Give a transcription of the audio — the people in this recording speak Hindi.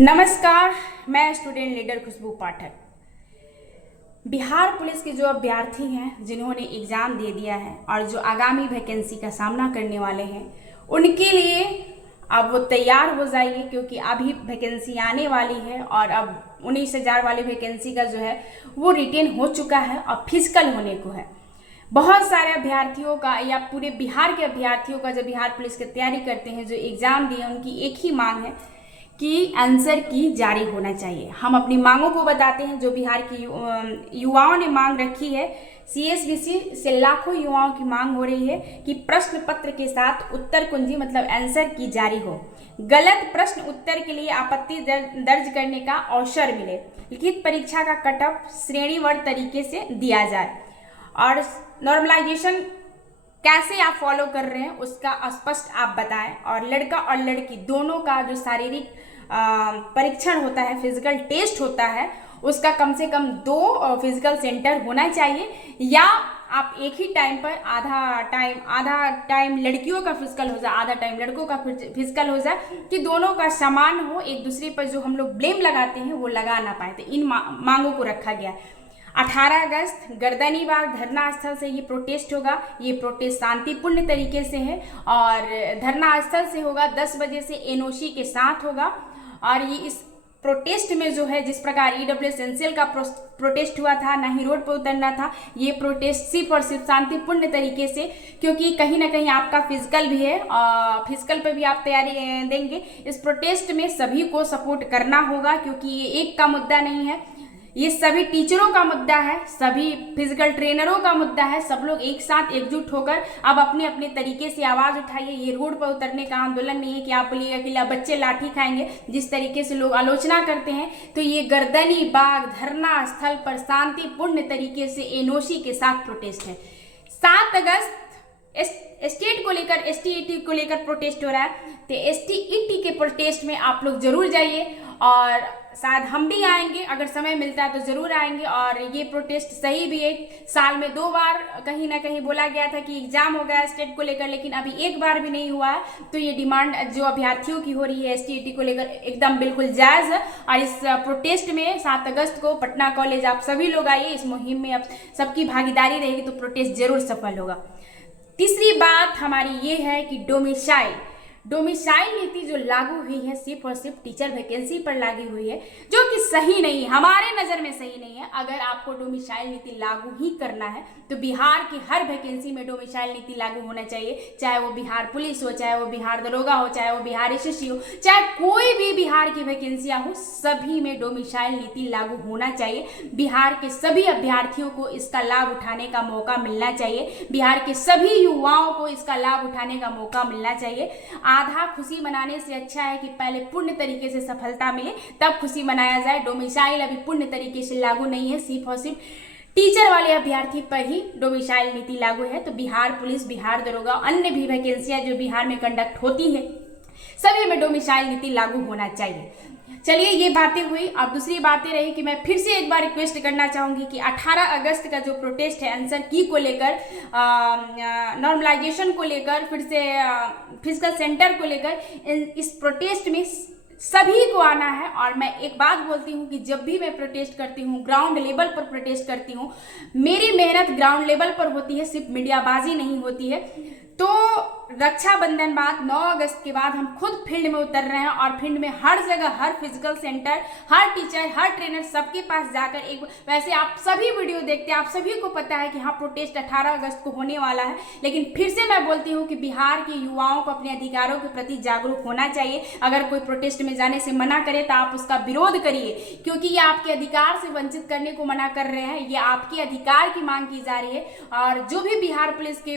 नमस्कार, मैं स्टूडेंट लीडर खुशबू पाठक। बिहार पुलिस के जो अभ्यर्थी हैं जिन्होंने एग्ज़ाम दे दिया है और जो आगामी वैकेंसी का सामना करने वाले हैं उनके लिए अब वो तैयार हो जाइए, क्योंकि अभी वैकेंसी आने वाली है और अब 19,000 वाली वैकेंसी का जो है वो रिटेन हो चुका है और फिजिकल होने को है। बहुत सारे अभ्यर्थियों का या पूरे बिहार के अभ्यर्थियों का जो बिहार पुलिस की तैयारी करते हैं, जो एग्ज़ाम दिए, उनकी एक ही मांग है कि आंसर की जारी होना चाहिए। हम अपनी मांगों को बताते हैं। जो बिहार की युवाओं ने मांग रखी है, सीएसबीसी से लाखों युवाओं की मांग हो रही है कि प्रश्न पत्र के साथ उत्तर कुंजी मतलब आंसर की जारी हो। गलत प्रश्न उत्तर के लिए आपत्ति दर्ज करने का अवसर मिले। लिखित परीक्षा का कट ऑफ श्रेणीवार तरीके से दिया जाए और नॉर्मलाइजेशन कैसे आप फॉलो कर रहे हैं उसका स्पष्ट आप बताएं। और लड़का और लड़की दोनों का जो शारीरिक परीक्षण होता है, फिजिकल टेस्ट होता है, उसका कम से कम 2 फिजिकल सेंटर होना चाहिए, या आप एक ही टाइम पर आधा टाइम लड़कियों का फिजिकल हो जाए, आधा टाइम लड़कों का फिजिकल हो जाए, कि दोनों का समान हो। एक दूसरे पर जो हम लोग ब्लेम लगाते हैं वो लगा ना पाए। तो इन मांगों को रखा गया। 18 अगस्त गर्दनी बाग धरना स्थल से ये प्रोटेस्ट होगा। ये प्रोटेस्ट शांतिपूर्ण तरीके से है और धरना स्थल से होगा। 10 बजे से एनओसी के साथ होगा। और ये इस प्रोटेस्ट में जो है, जिस प्रकार ईडब्ल्यू एसेंशियल का प्रोटेस्ट हुआ था, ना ही रोड पर उतरना था, ये प्रोटेस्ट सिर्फ और सिर्फ शांतिपूर्ण तरीके से, क्योंकि कहीं ना कहीं आपका फिजिकल भी है और फिजिकल पर भी आप तैयारी देंगे। इस प्रोटेस्ट में सभी को सपोर्ट करना होगा, क्योंकि ये एक का मुद्दा नहीं है, ये सभी टीचरों का मुद्दा है, सभी फिजिकल ट्रेनरों का मुद्दा है। सब लोग एक साथ एकजुट होकर अब अपने अपने तरीके से आवाज उठाइए। ये रोड पर उतरने का आंदोलन नहीं है कि आप बोलिएगा कि बच्चे लाठी खाएंगे, जिस तरीके से लोग आलोचना करते हैं। तो ये गर्दनी बाग धरना स्थल पर शांतिपूर्ण तरीके से एनओसी के साथ प्रोटेस्ट है। 7 अगस्त स्टेट को लेकर, एसटी को लेकर प्रोटेस्ट हो रहा है। तो एसटी के प्रोटेस्ट में आप लोग जरूर जाइए और शायद हम भी आएंगे, अगर समय मिलता है तो जरूर आएंगे। और ये प्रोटेस्ट सही भी है। साल में 2 बार कहीं ना कहीं बोला गया था कि एग्जाम हो गया स्टेट को लेकर, लेकिन अभी एक बार भी नहीं हुआ है। तो ये डिमांड जो अभ्यर्थियों की हो रही है एसटी को लेकर एकदम बिल्कुल जायज है। और इस प्रोटेस्ट में 7 अगस्त को पटना कॉलेज आप सभी लोग आइए। इस मुहिम में अब सबकी भागीदारी रहेगी तो प्रोटेस्ट जरूर सफल होगा। तीसरी बात हमारी ये है कि डोमिसाइल नीति जो लागू हुई है सिर्फ और सिर्फ टीचर वैकेंसी पर लागू हुई है, जो कि सही नहीं है, हमारे नज़र में सही नहीं है। अगर आपको डोमिसाइल नीति लागू ही करना है तो बिहार की हर वैकेंसी में डोमिसाइल नीति लागू होना चाहिए। चाहे वो बिहार पुलिस हो, चाहे वो बिहार दरोगा हो, चाहे वो बिहार एसएससी हो, चाहे कोई भी बिहार की वैकेंसियाँ हो, सभी में डोमिसाइल नीति लागू होना चाहिए। बिहार के सभी अभ्यर्थियों को इसका लाभ उठाने का मौका मिलना चाहिए। बिहार के सभी युवाओं को इसका लाभ उठाने का मौका मिलना चाहिए। आधा खुशी मनाने से अच्छा है कि पहले पूर्ण तरीके से सफलता मिले तब खुशी मनाया जाए। डोमिसाइल अभी पूर्ण तरीके से लागू नहीं है, सिर्फ और सिर्फ टीचर वाले अभ्यर्थी पर ही डोमिसाइल नीति लागू है। तो बिहार पुलिस, बिहार दरोगा, अन्य भी वैकेंसियां जो बिहार में कंडक्ट होती है, सभी में डोमिसाइल नीति लागू होना चाहिए। चलिए, ये बातें हुई। अब दूसरी बातें रही कि मैं फिर से एक बार रिक्वेस्ट करना चाहूँगी कि 18 अगस्त का जो प्रोटेस्ट है आंसर की को लेकर, नॉर्मलाइजेशन को लेकर, फिर से फिजिकल सेंटर को लेकर, इस प्रोटेस्ट में सभी को आना है। और मैं एक बात बोलती हूँ कि जब भी मैं प्रोटेस्ट करती हूँ, ग्राउंड लेवल पर प्रोटेस्ट करती हूँ, मेरी मेहनत ग्राउंड लेवल पर होती है, सिर्फ मीडियाबाजी नहीं होती है। तो रक्षाबंधन बाद 9 अगस्त के बाद हम खुद फील्ड में उतर रहे हैं और फील्ड में हर जगह, हर फिजिकल सेंटर, हर टीचर, हर ट्रेनर, सबके पास जाकर एक, वैसे आप सभी वीडियो देखते हैं, आप सभी को पता है कि हाँ प्रोटेस्ट 18 अगस्त को होने वाला है। लेकिन फिर से मैं बोलती हूँ कि बिहार के युवाओं को अपने अधिकारों के प्रति जागरूक होना चाहिए। अगर कोई प्रोटेस्ट में जाने से मना करे तो आप उसका विरोध करिए, क्योंकि ये आपके अधिकार से वंचित करने को मना कर रहे हैं। ये आपके अधिकार की मांग की जा रही है। और जो भी बिहार पुलिस के